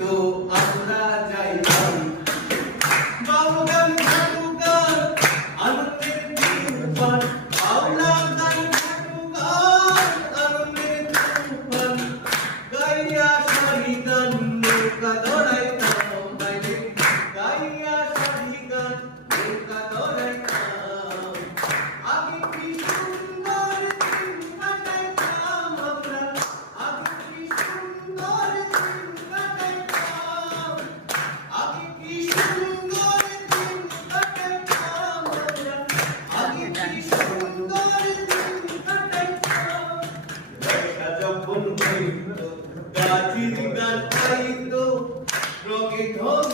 গাইতো আমরা যাইতাম বাউল গান ঘাটু গান আনন্দের তুফান বাউলা গান ঘাটু গান আনন্দের তুফান গাইয়া শাড়ি গান নৌকা দৌড়াইতাম বাইরে গাইয়া শাড়ি গান নৌকা দৌড়াইতাম আগে কি সুন্দর দিন কাটাইতাম আমরা আগে কি সুন্দর দিন কাটাইতাম আগে কি সুন্দর দিন কাটাইতাম আমরা আগে কি সুন্দর দিন কাটাইতাম বর্ষা যখন হইতো গাছির গান গাইতো রঙে ঢং